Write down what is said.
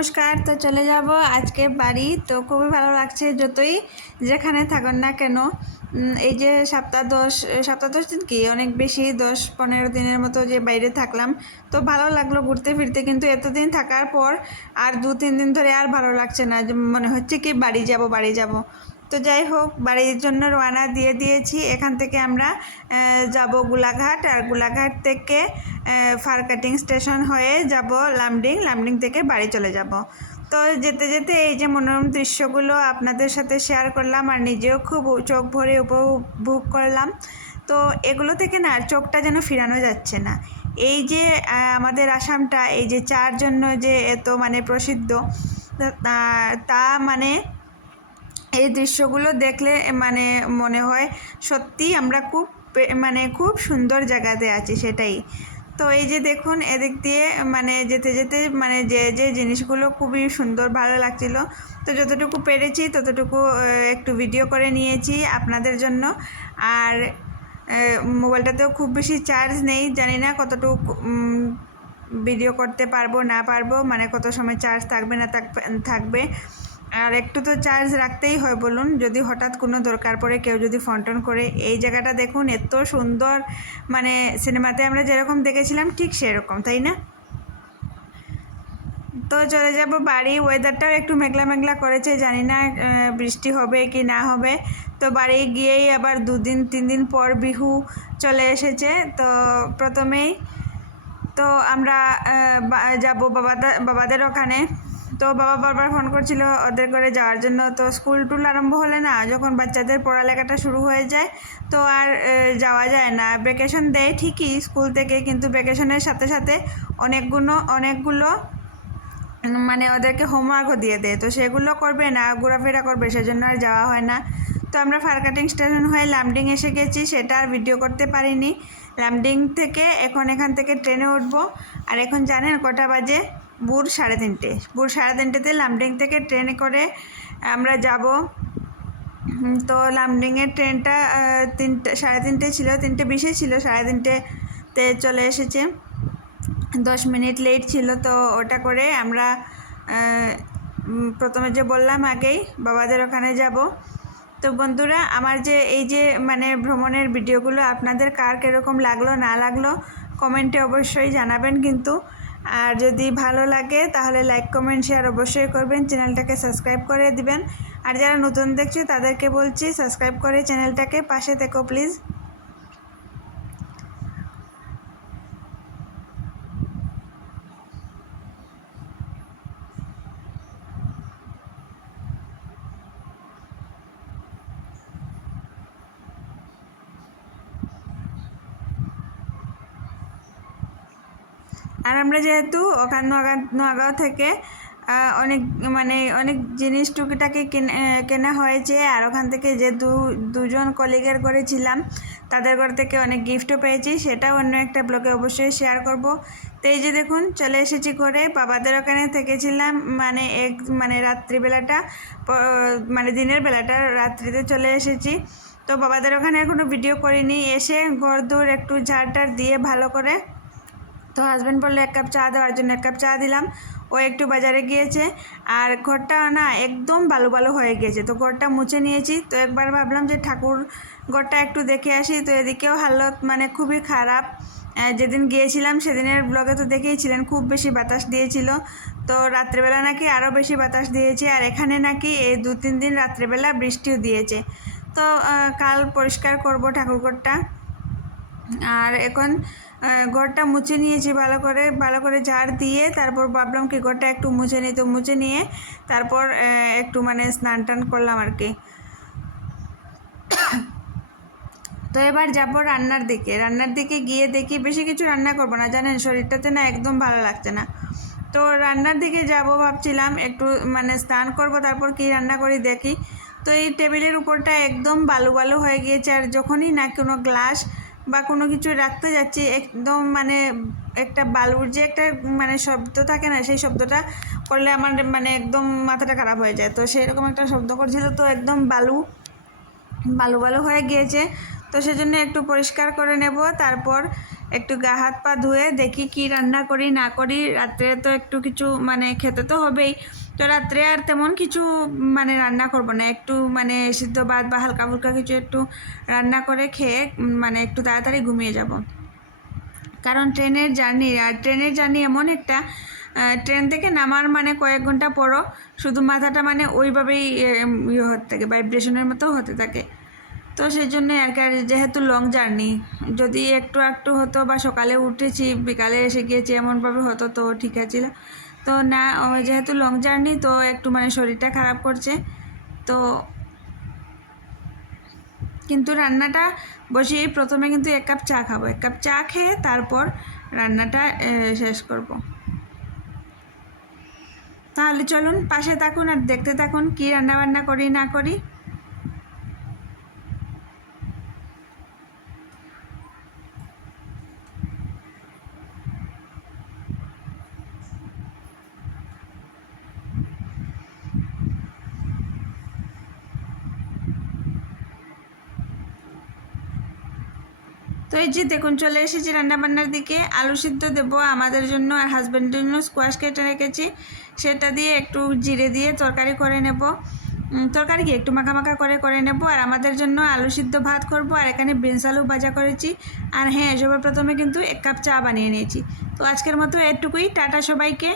নমস্কার। তো চলে যাব আজকে বাড়ি। তো খুবই ভালো লাগছে যতই যেখানে থাকুন না কেন। এই যে সপ্তাহ 10 দিন কি অনেক বেশি 10-15 দিনের মতো যে বাইরে থাকলাম, তো ভালো লাগলো ঘুরতে ফিরতে। কিন্তু এতদিন থাকার পর আর 2-3 দিন ধরে আর ভালো লাগছে না, যে মনে হচ্ছে কি বাড়ি যাব। তো যাই হোক, বাড়ির জন্য রওনা দিয়ে দিয়েছি। এখান থেকে আমরা যাব গোলাঘাট, আর গোলাঘাট থেকে ফারকাটিং স্টেশন হয়ে যাব লামডিং থেকে বাড়ি চলে যাব। তো যেতে যেতে এই যে মনোরম দৃশ্যগুলো আপনাদের সাথে শেয়ার করলাম, আর নিজেও খুব চোখ ভরে উপভোগ করলাম। তো এগুলো থেকে না চোখটা যেন ফিরানো যাচ্ছে না। এই যে আমাদের আসামটা এই যে চার জন্য যে এত মানে প্রসিদ্ধ, তা মানে এই দৃশ্যগুলো দেখলে মানে মনে হয় সত্যি আমরা খুব সুন্দর জায়গাতে আছি, সেটাই। তো এই যে দেখুন, এদিক দিয়ে মানে যেতে যেতে মানে যে জিনিসগুলো খুবই সুন্দর ভালো লাগছিল, তো যতটুকু পেরেছি ততটুকু একটু ভিডিও করে নিয়েছি আপনাদের জন্য। আর মোবাইলটাতেও খুব বেশি চার্জ নেই, জানি না কতটুকু ভিডিও করতে পারবো না পারবো, মানে কত সময় চার্জ থাকবে না থাকবে। আর একটু তো চার্জ রাখতেই হয় বলুন, যদি হঠাৎ কোনো দরকার পড়ে, কেউ যদি ফোন টোন করে। এই জায়গাটা দেখুন, এত সুন্দর, মানে সিনেমাতে আমরা যেরকম দেখেছিলাম ঠিক সেরকম, তাই না? তো চলে যাব বাড়ি। ওয়েদারটাও একটু মেঘলা মেঘলা করেছে, জানি না বৃষ্টি হবে কি না হবে। তো বাড়ি গিয়েই আবার 2-3 দিন পর বিহু চলে এসেছে। তো প্রথমেই তো আমরা যাব বাবাদের ওখানে। তো বাবা বারবার ফোন করছিল ওদের করে যাওয়ার জন্য। তো স্কুল টুল আরম্ভ হলে না, যখন বাচ্চাদের পড়ালেখাটা শুরু হয়ে যায়, তো আর যাওয়া যায় না। ভ্যাকেশন দেয় ঠিকই স্কুল থেকে, কিন্তু ভ্যাকেশনের সাথে সাথে অনেকগুলো মানে ওদেরকে হোমওয়ার্কও দিয়ে দেয়, তো সেগুলো করবে না, ঘোরাফেরা করবে, সেজন্য আর যাওয়া হয় না। তো আমরা ফারকাটিং স্টেশন হয়ে লামডিং এসে গেছি, সেটা আর ভিডিও করতে পারিনি। লামডিং থেকে এখান থেকে ট্রেনে উঠবো। আর এখন জানেন কটা বাজে? ভোর 3:30। ভোর 3:30তে লামডিং থেকে ট্রেনে করে আমরা যাব। তো লামডিংয়ের ট্রেনটা 3:30 ছিল, 3:20 ছিল, 3:30তে চলে এসেছে। 10 মিনিট লেট ছিল। তো ওটা করে আমরা প্রথমে যে বললাম আগেই বাবাদের ওখানে যাব। তো বন্ধুরা, আমার যে এই যে মানে ভ্রমণের ভিডিওগুলো আপনাদের কার কীরকম লাগলো না লাগলো কমেন্টে অবশ্যই জানাবেন কিন্তু। আর যদি ভালো লাগে তাহলে লাইক কমেন্ট শেয়ার অবশ্যই করবেন, চ্যানেলটাকে সাবস্ক্রাইব করে দিবেন। আর যারা নতুন দেখছে তাদেরকে বলছি সাবস্ক্রাইব করে চ্যানেলটাকে পাশে থেকো প্লিজ। আর আমরা যেহেতু ওখান নোয়াগাঁও থেকে অনেক জিনিস টুকিটাকি কেনা হয়েছে। আর ওখান থেকে যে দুজন কলিগের করে ছিলাম, তাদের ঘর থেকে অনেক গিফটও পেয়েছি, সেটাও অন্য একটা ব্লগে অবশ্যই শেয়ার করব। তো এই যে দেখুন, চলে এসেছি করে বাবাদের ওখানে থেকেছিলাম, মানে রাত্রিবেলাটা, মানে দিনের বেলাটা রাত্রিতে চলে এসেছি। তো বাবাদের ওখানে কোনো ভিডিও করিনি। এসে ঘর দূর একটু ঝাড়টার দিয়ে ভালো করে, তো হাজব্যান্ড বললো 1 কাপ চা দেওয়ার জন্য, 1 কাপ চা দিলাম। ও একটু বাজারে গিয়েছে। আর ঘরটা না একদম বালু হয়ে গিয়েছে, তো ঘরটা মুছে নিয়েছি। তো একবার ভাবলাম যে ঠাকুর ঘরটা একটু দেখে আসি। তো এদিকেও হালত মানে খুবই খারাপ। যেদিন গিয়েছিলাম সেদিনের ব্লগে তো দেখেইছিলেন, খুব বেশি বাতাস দিয়েছিল। তো রাত্রেবেলা নাকি আরও বেশি বাতাস দিয়েছে। আর এখানে নাকি এই 2-3 দিন রাত্রেবেলা বৃষ্টিও দিয়েছে। তো কাল পরিষ্কার করব ঠাকুরঘরটা। আর এখন ঘরটা মুছে নিয়েছি ভালো করে ঝাড় দিয়ে। তারপর ভাবলাম কি ঘরটা একটু মুছে নিই। তো মুছে নিয়ে তারপর একটু মানে স্নান টান করলাম আর কি। তো এবার যাব রান্নার দিকে গিয়ে দেখি বেশি কিছু রান্না করব না, জানেন শরীরটাতে না একদম ভালো লাগছে না। তো রান্নার দিকে যাব ভাবছিলাম, একটু মানে স্নান করব, তারপর কি রান্না করি দেখি। তো এই টেবিলের উপরটা একদম বালু হয়ে গিয়েছে। আর যখনই না কোনো গ্লাস বা কোনো কিছু রাখতে যাচ্ছি, একদম মানে একটা বালুর যে একটা মানে শব্দ থাকে না, সেই শব্দটা করলে আমার মানে একদম মাথাটা খারাপ হয়ে যায়। তো সেই রকম একটা শব্দ করছিল, তো একদম বালু হয়ে গিয়েছে। তো সেজন্য একটু পরিষ্কার করে নেব, তারপর একটু গা হাত পা ধুয়ে দেখি কি রান্না করি না করি। রাত্রে তো একটু কিছু মানে খেতে তো হবেই, তো রাত্রে আর তেমন কিছু মানে রান্না করব না, একটু মানে সিদ্ধ ভাত বা হালকা ফুলকা কিছু একটু রান্না করে খেয়ে মানে একটু তাড়াতাড়ি ঘুমিয়ে যাব। কারণ ট্রেনের জার্নি এমন একটা, ট্রেন থেকে নামার মানে কয়েক ঘন্টা পরও শুধু মাথাটা মানে ওইভাবেই ইয়ে হতে থাকে, ভাইব্রেশনের মতো হতে থাকে। তো সেই জন্যে আর কি, যেহেতু লং জার্নি, যদি একটু একটু হতো বা সকালে উঠেছি বিকালে এসে গিয়েছি এমনভাবে হতো তো ঠিক আছে, তো না, যেহেতু লং জার্নি তো একটু মানে শরীরটা খারাপ করছে। তো কিন্তু রান্নাটা বসিয়েই প্রথমে কিন্তু 1 কাপ চা খাবো, 1 কাপ চা খেয়ে তারপর রান্নাটা শেষ করব। তাহলে চলুন পাশে থাকুন আর দেখতে থাকুন কি রান্নাবান্না করি না করি। তো এই যে দেখুন চলে এসেছি রান্নাবান্নার দিকে। আলু সিদ্ধ দেবো আমাদের জন্য আর হাজব্যান্ডের জন্য স্কোয়াশ কেটে রেখেছি, সেটা দিয়ে একটু জিরে দিয়ে তরকারি করে নেব। তরকারি কি একটু মাখা মাখা করে নেব। আর আমাদের জন্য আলু সিদ্ধ ভাত করব, আর এখানে বিনস আলু ভাজা করেছি। আর হ্যাঁ, সবার প্রথমে কিন্তু 1 কাপ চা বানিয়ে নিয়েছি। তো আজকের মতো এটুকুই, টাটা সবাইকে।